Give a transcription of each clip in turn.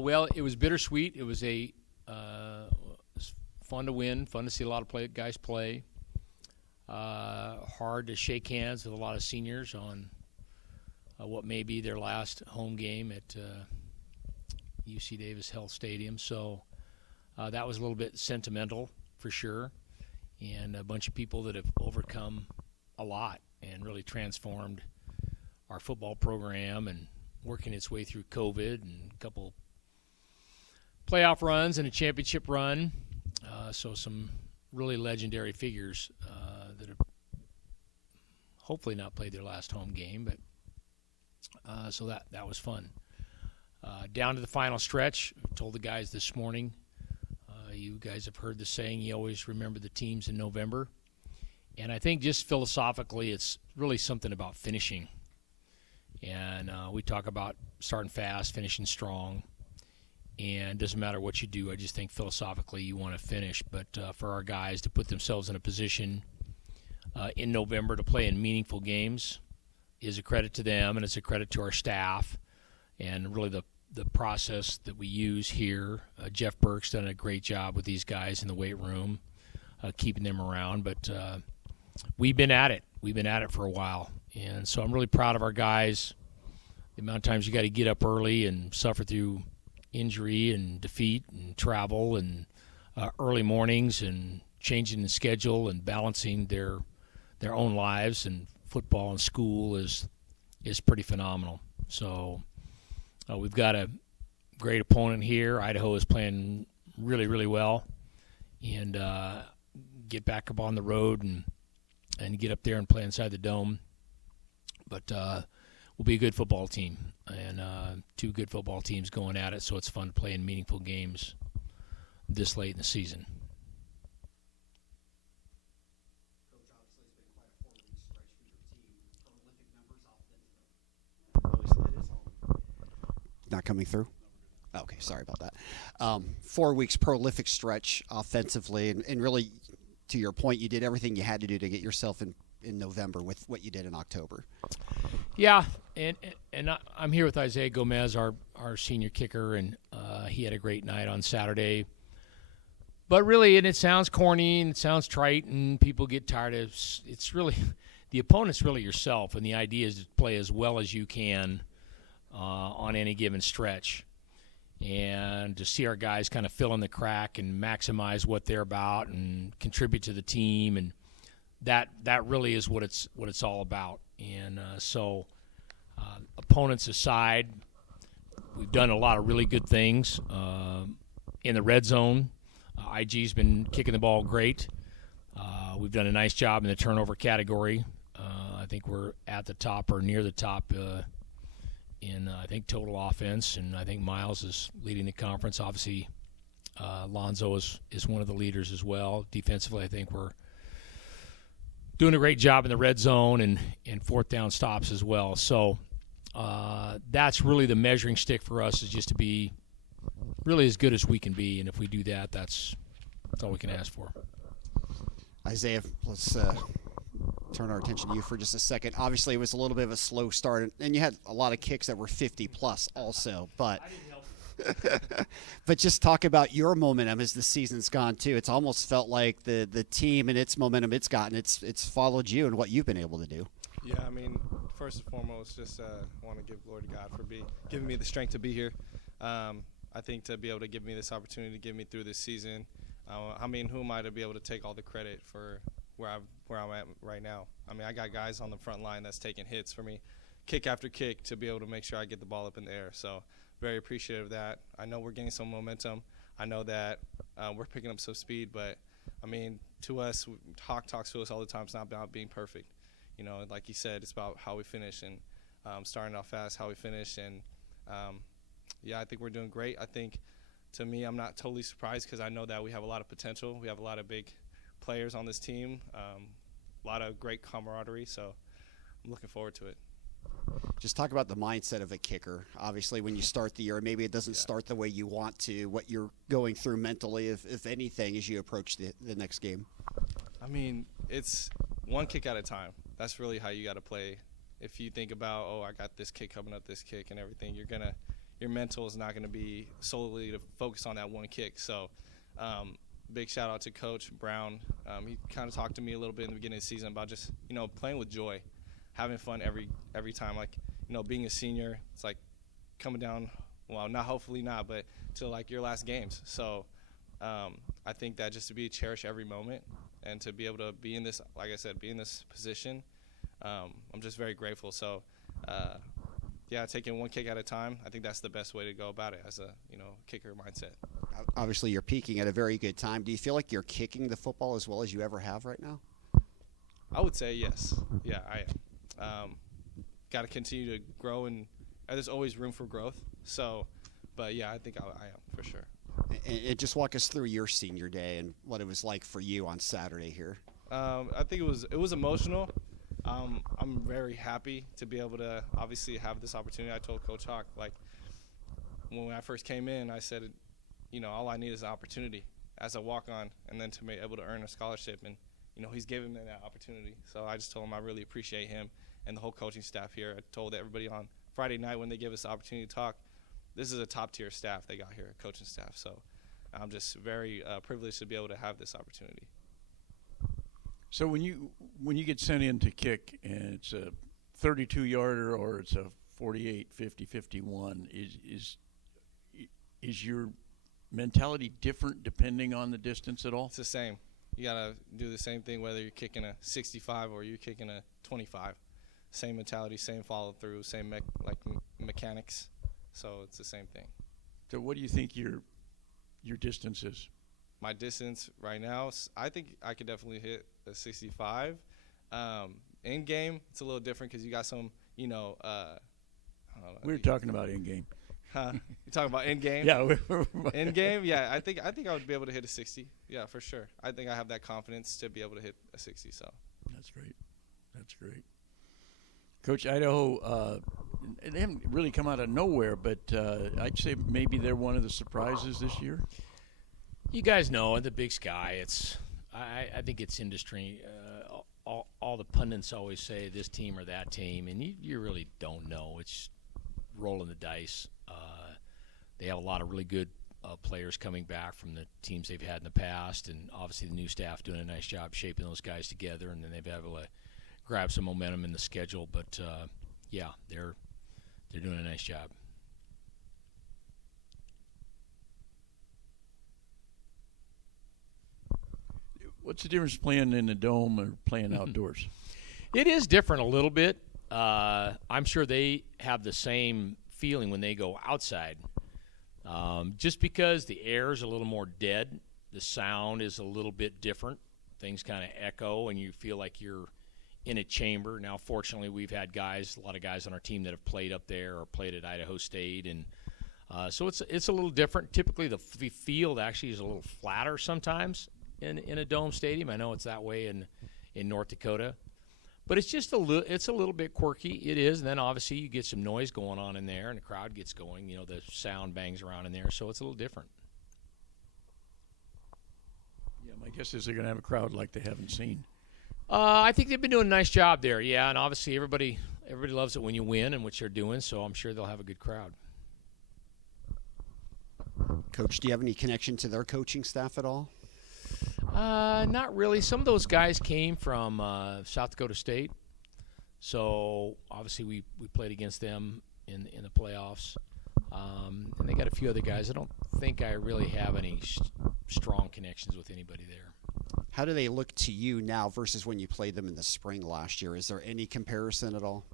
Well, it was bittersweet. It was fun to win, fun to see a lot of guys play. Hard to shake hands with a lot of seniors on what may be their last home game at UC Davis Health Stadium. So that was a little bit sentimental for sure, and a bunch of people that have overcome a lot and really transformed our football program and working its way through COVID and a couple playoff runs and a championship run. So some really legendary figures that have hopefully not played their last home game, but so that was fun. Down to the final stretch, I told the guys this morning, you guys have heard the saying, you always remember the teams in November. And I think just philosophically, it's really something about finishing. And we talk about starting fast, finishing strong. And it doesn't matter what you do. I just think philosophically you want to finish. But for our guys to put themselves in a position in November to play in meaningful games is a credit to them, and it's a credit to our staff and really the process that we use here. Jeff Burke's done a great job with these guys in the weight room, keeping them around. But we've been at it. We've been at it for a while. And so I'm really proud of our guys. The amount of times you got to get up early and suffer through injury and defeat and travel and early mornings and changing the schedule and balancing their own lives, and football and school is pretty phenomenal. So we've got a great opponent here. Idaho is playing really, really well, and get back up on the road and get up there and play inside the dome. But we'll be a good football team, and two good football teams going at it, so it's fun to play in meaningful games this late in the season. Not coming through? Okay, sorry about that. 4 weeks prolific stretch offensively, and really, to your point, you did everything you had to do to get yourself in November with what you did in October. Yeah, and I'm here with Isaiah Gomez, our senior kicker, and he had a great night on Saturday. But really, and it sounds corny and it sounds trite, and people get tired of it's really the opponent's really yourself, and the idea is to play as well as you can on any given stretch, and to see our guys kind of fill in the crack and maximize what they're about and contribute to the team, and that really is what it's all about. And so opponents aside, we've done a lot of really good things in the red zone. IG's been kicking the ball great. We've done a nice job in the turnover category. I think we're at the top or near the top in I think total offense, and I think Miles is leading the conference. Obviously, Lonzo is one of the leaders as well. Defensively, I think we're doing a great job in the red zone and fourth down stops as well. So that's really the measuring stick for us, is just to be really as good as we can be. And if we do that, that's all we can ask for. Isaiah, let's turn our attention to you for just a second. Obviously, it was a little bit of a slow start, and you had a lot of kicks that were 50-plus also. But but just talk about your momentum as the season's gone, too. It's almost felt like the team and its momentum it's gotten, it's followed you and what you've been able to do. Yeah, I mean, first and foremost, just want to give glory to God for giving me the strength to be here. I think to be able to give me this opportunity to get me through this season. I mean, who am I to be able to take all the credit for where I'm at right now? I mean, I got guys on the front line that's taking hits for me, kick after kick, to be able to make sure I get the ball up in the air. So very appreciative of that. I know we're getting some momentum. I know that we're picking up some speed, but, I mean, to us, Hawk talks to us all the time. It's not about being perfect. You know, like you said, it's about how we finish, and starting off fast, how we finish. And, yeah, I think we're doing great. I think, to me, I'm not totally surprised, because I know that we have a lot of potential. We have a lot of big players on this team, a lot of great camaraderie, so I'm looking forward to it. Just talk about the mindset of a kicker. Obviously, when you start the year, maybe it doesn't start the way you want to, what you're going through mentally, if anything, as you approach the next game. I mean, it's one kick at a time. That's really how you got to play. If you think about, I got this kick coming up, this kick and everything, you're your mental is not going to be solely to focus on that one kick. So big shout out to Coach Brown. He kind of talked to me a little bit in the beginning of the season about just, playing with joy, having fun every time. Like, being a senior, it's like coming down, well, hopefully not, but to like your last games. So I think that just to cherish every moment and to be able to be in this, like I said, be in this position, I'm just very grateful. So taking one kick at a time, I think that's the best way to go about it as a, kicker mindset. Obviously, you're peaking at a very good time. Do you feel like you're kicking the football as well as you ever have right now? I would say yes. Yeah, I am. Got to continue to grow, and there's always room for growth. So, but yeah, I think I am for sure. And just walk us through your senior day and what it was like for you on Saturday here. I think it was emotional. I'm very happy to be able to obviously have this opportunity. I told Coach Hawk, like, when I first came in, I said, all I need is an opportunity as a walk-on, and then to be able to earn a scholarship. And, he's given me that opportunity. So I just told him I really appreciate him and the whole coaching staff here. I told everybody on Friday night when they gave us the opportunity to talk, this is a top-tier staff they got here, coaching staff. So I'm just very privileged to be able to have this opportunity. So when you get sent in to kick and it's a 32-yarder or it's a 48, 50, 51, is your mentality different depending on the distance at all? It's the same. You got to do the same thing whether you're kicking a 65 or you're kicking a 25. Same mentality, same follow-through, same mechanics. So it's the same thing. So what do you think your distance is? My distance right now, I think I could definitely hit a 65. In game, it's a little different because you got some, I don't know. We were talking about in game. You're talking about in game? Yeah. In game, yeah. I think I would be able to hit a 60. Yeah, for sure. I think I have that confidence to be able to hit a 60. So. That's great. That's great. Coach, Idaho, they haven't really come out of nowhere, but I'd say maybe they're one of the surprises this year. You guys know in the Big Sky, I think it's industry. All the pundits always say this team or that team, and you really don't know. It's rolling the dice. They have a lot of really good players coming back from the teams they've had in the past, and obviously the new staff doing a nice job shaping those guys together, and then they've been able to grab some momentum in the schedule. But they're doing a nice job. What's the difference playing in the dome or playing outdoors? It is different a little bit. I'm sure they have the same feeling when they go outside. Just because the air is a little more dead, the sound is a little bit different. Things kind of echo, and you feel like you're in a chamber. Now, fortunately, we've had a lot of guys on our team that have played up there or played at Idaho State, and so it's a little different. Typically, the field actually is a little flatter sometimes in a dome stadium. I know it's that way in North Dakota, but it's just a little bit quirky. It is, and then obviously you get some noise going on in there, and the crowd gets going. The sound bangs around in there, so it's a little different. Yeah, my guess is they're going to have a crowd like they haven't seen. I think they've been doing a nice job there, yeah, and obviously everybody loves it when you win, and which they're doing, so I'm sure they'll have a good crowd. Coach, do you have any connection to their coaching staff at all? Not really. Some of those guys came from South Dakota State, so obviously we played against them in the playoffs, and they got a few other guys. I don't think I really have any strong connections with anybody there. How do they look to you now versus when you played them in the spring last year? Is there any comparison at all?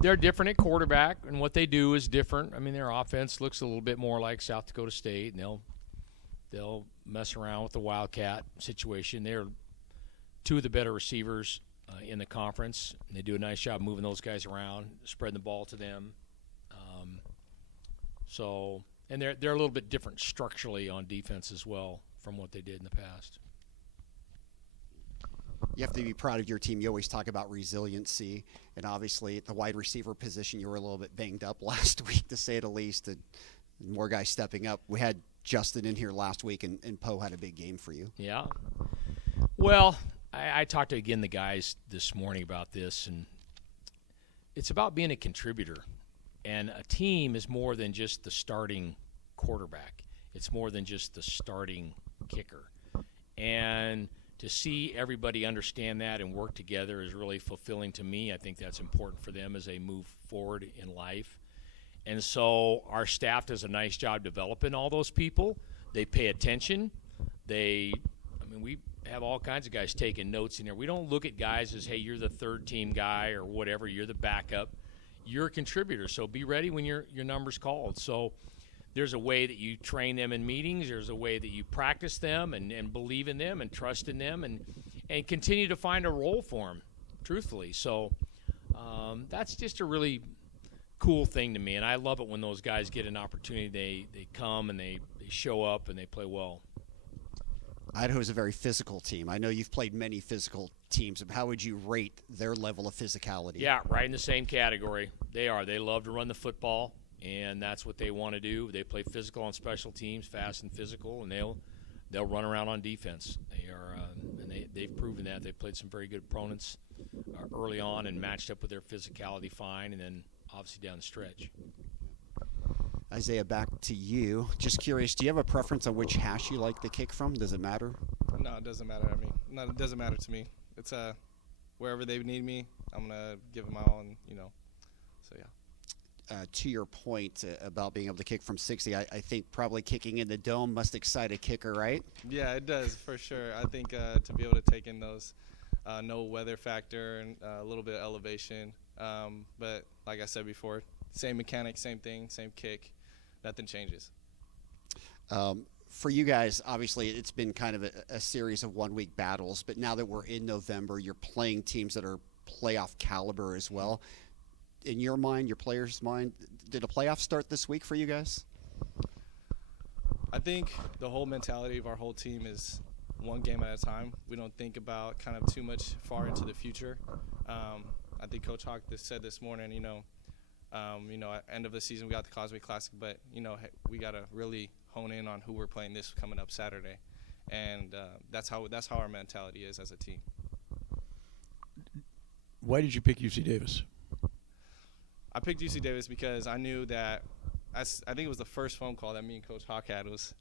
They're different at quarterback, and what they do is different. I mean, their offense looks a little bit more like South Dakota State, and they'll mess around with the Wildcat situation. They're two of the better receivers in the conference, and they do a nice job moving those guys around, spreading the ball to them. And they're a little bit different structurally on defense as well from what they did in the past. You have to be proud of your team. You always talk about resiliency, and obviously at the wide receiver position, you were a little bit banged up last week, to say the least, and more guys stepping up. We had Justin in here last week, and Poe had a big game for you. Yeah. Well, I talked to, again, the guys this morning about this, and it's about being a contributor. And a team is more than just the starting quarterback. It's more than just the starting kicker. And to see everybody understand that and work together is really fulfilling to me. I think that's important for them as they move forward in life. And so our staff does a nice job developing all those people. They pay attention. We have all kinds of guys taking notes in there. We don't look at guys as, hey, you're the third team guy or whatever, you're the backup. You're a contributor, so be ready when your number's called. So there's a way that you train them in meetings. There's a way that you practice them and believe in them and trust in them and continue to find a role for them, truthfully. So that's just a really cool thing to me, and I love it when those guys get an opportunity. They come and they show up and they play well. Idaho is a very physical team. I know you've played many physical teams. How would you rate their level of physicality? Yeah, right in the same category. They are. They love to run the football, and that's what they want to do. They play physical on special teams, fast and physical, and they'll run around on defense. They are, and they've proven that. They've played some very good opponents early on and matched up with their physicality fine, and then obviously down the stretch. Isaiah, back to you. Just curious, do you have a preference on which hash you like to kick from? Does it matter? No, it doesn't matter. It doesn't matter to me. It's wherever they need me, I'm gonna give them my all, and so yeah. To your point about being able to kick from 60, I think probably kicking in the dome must excite a kicker, right? Yeah, it does for sure. I think to be able to take in those no weather factor and a little bit of elevation, but like I said before, same mechanic, same thing, same kick. Nothing changes. For you guys, obviously, it's been kind of a series of one-week battles, but now that we're in November, you're playing teams that are playoff caliber as well. In your mind, your players' mind, did a playoff start this week for you guys? I think the whole mentality of our whole team is one game at a time. We don't think about kind of too much far into the future. I think Coach Hawk said this morning, at end of the season we got the Causeway Classic, but we got to really hone in on who we're playing this coming up Saturday, and that's how our mentality is as a team. Why did you pick UC Davis? I picked UC Davis because I knew that I think it was the first phone call that me and Coach Hawk had was,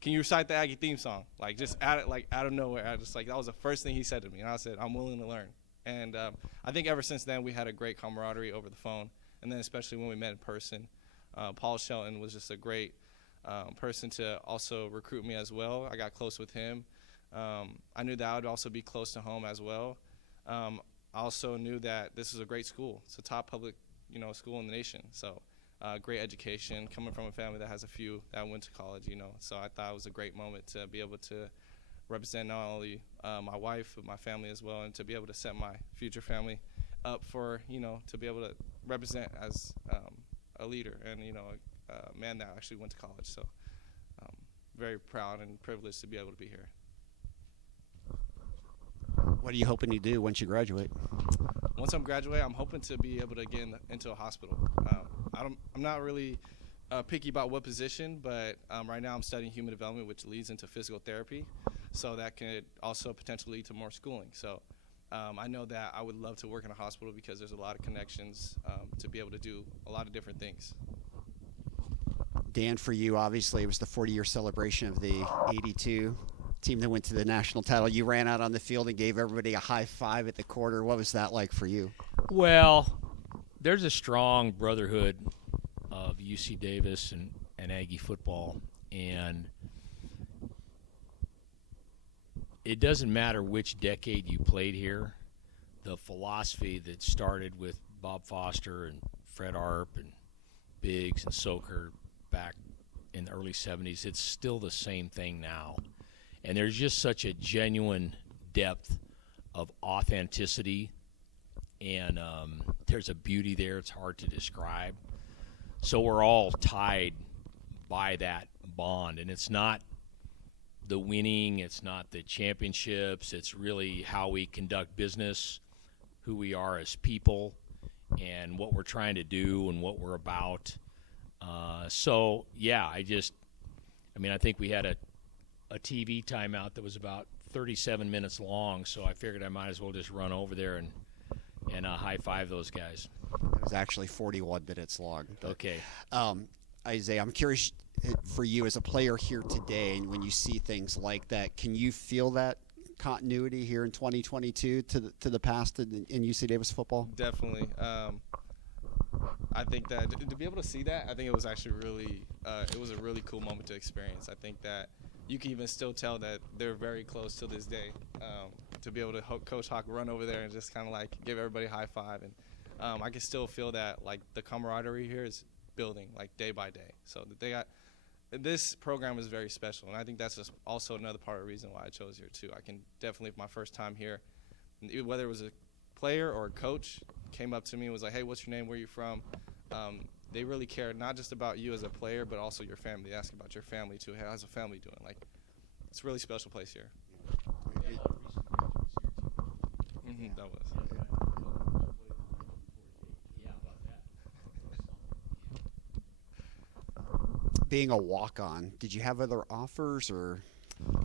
"Can you recite the Aggie theme song?" Like just out of nowhere. That was the first thing he said to me, and I said, "I'm willing to learn." And I think ever since then we had a great camaraderie over the phone. And then especially when we met in person, Paul Shelton was just a great person to also recruit me as well. I got close with him. I knew that I would also be close to home as well. I also knew that this is a great school. It's a top public, school in the nation. So great education, coming from a family that has a few that went to college, So I thought it was a great moment to be able to represent not only my wife, but my family as well, and to be able to set my future family up for, to be able to represent as a leader and, a man that actually went to college. So very proud and privileged to be able to be here. What are you hoping to do once you graduate? Once I'm graduated, I'm hoping to be able to get into a hospital. I'm not really picky about what position, but right now I'm studying human development, which leads into physical therapy. So that could also potentially lead to more schooling. So I know that I would love to work in a hospital because there's a lot of connections to be able to do a lot of different things. Dan, for you, obviously, it was the 40-year celebration of the 82 team that went to the national title. You ran out on the field and gave everybody a high five at the quarter. What was that like for you? Well, there's a strong brotherhood of UC Davis and Aggie football, and it doesn't matter which decade you played here. The philosophy that started with Bob Foster and Fred Arp and Biggs and Soker back in the early 70s, it's still the same thing now. And there's just such a genuine depth of authenticity, and there's a beauty there it's hard to describe. So we're all tied by that bond, and it's not the winning, it's not the championships, it's really how we conduct business, who we are as people, and what we're trying to do and what we're about. I think we had a TV timeout that was about 37 minutes long, so I figured I might as well just run over there and high-five those guys. It was actually 41 minutes long. But, Okay. Isaiah, I'm curious for you as a player here today, and when you see things like that, can you feel that continuity here in 2022 to the past in UC Davis football? Definitely. I think that to be able to see that, I think it was actually really it was a really cool moment to experience. I think that you can even still tell that they're very close to this day. To be able to Coach Hawk run over there and just kind of like give everybody a high five, and I can still feel that like the camaraderie here is building like day by day. So this program is very special, and I think that's just also another part of the reason why I chose here too. I can definitely, my first time here, whether it was a player or a coach, came up to me and was like, "Hey, what's your name? Where are you from?" They really care not just about you as a player, but also your family. They ask about your family too. Hey, how's the family doing? Like, it's a really special place here. That was. Being a walk-on, did you have other offers or?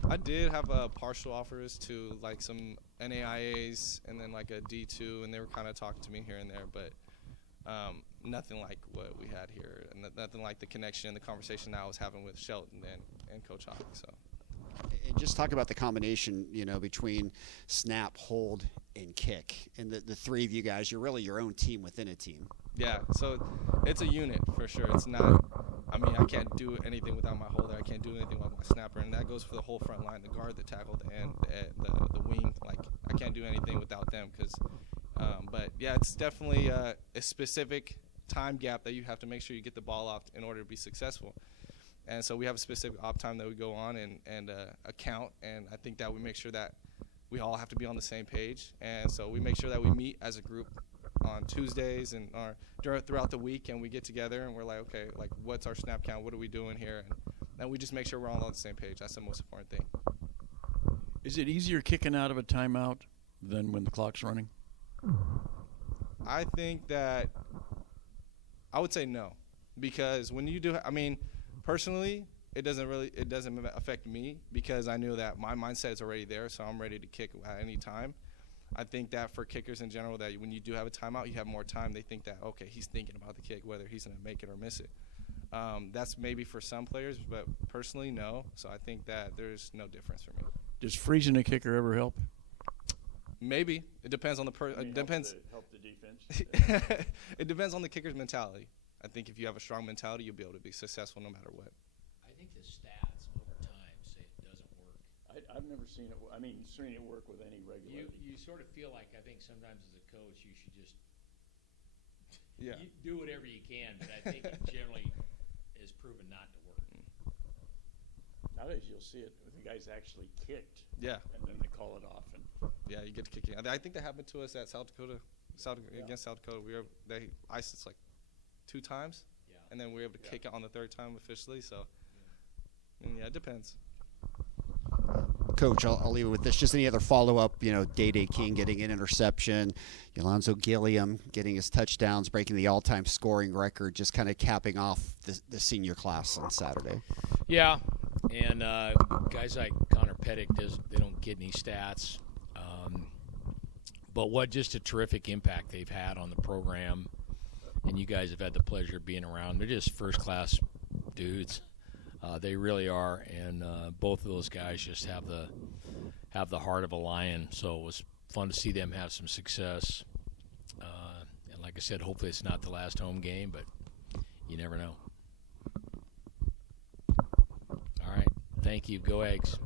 I did have partial offers to like some NAIAs and then like a D2, and they were kind of talking to me here and there, but nothing like what we had here, and nothing like the connection and the conversation that I was having with Shelton and Coach Hawk. So. And just talk about the combination, between snap, hold, and kick. And the three of you guys, you're really your own team within a team. Yeah, so it's a unit for sure. It's not, I mean, I can't do anything without my holder. I can't do anything without my snapper. And that goes for the whole front line, the guard, the tackle, and the wing. Like, I can't do anything without them. But, yeah, it's definitely a specific time gap that you have to make sure you get the ball off in order to be successful. And so we have a specific op time that we go on and a count, and I think that we make sure that we all have to be on the same page. And so we make sure that we meet as a group on Tuesdays and throughout the week, and we get together and we're like, okay, like what's our snap count? What are we doing here? And we just make sure we're all on the same page. That's the most important thing. Is it easier kicking out of a timeout than when the clock's running? I think that I would say no, because when you do, I mean, personally, it doesn't affect me because I knew that my mindset is already there, so I'm ready to kick at any time. I think that for kickers in general, that when you do have a timeout, you have more time. They think that, okay, he's thinking about the kick, whether he's going to make it or miss it. That's maybe for some players, but personally, no. So I think that there's no difference for me. Does freezing a kicker ever help? Maybe. It depends on the person. It depends. Help the defense? It depends on the kicker's mentality. I think if you have a strong mentality, you'll be able to be successful no matter what. I think the stats over time say it doesn't work. I've never seen it. I mean, seen it work with any regular. You sort of feel like, I think sometimes as a coach you should just Yeah. you do whatever you can, but I think it generally is proven not to work. Nowadays you'll see it. The guy's actually kicked. Yeah. And then they call it off. And Yeah, you get to kicking. I think that happened to us at South Dakota. Against South Dakota, they iced us like 2 times, and then we were able to kick it on the 3rd time officially. So, it depends. Coach, I'll leave it with this. Just any other follow-up, Day King getting an interception, Alonzo Gilliam getting his touchdowns, breaking the all-time scoring record, just kind of capping off the senior class on Saturday. Yeah, and guys like Connor Pettick, they don't get any stats. But what just a terrific impact they've had on the program, and you guys have had the pleasure of being around. They're just first-class dudes. They really are, and both of those guys just have the heart of a lion. So it was fun to see them have some success. And like I said, hopefully it's not the last home game, but you never know. All right, thank you. Go Eggs.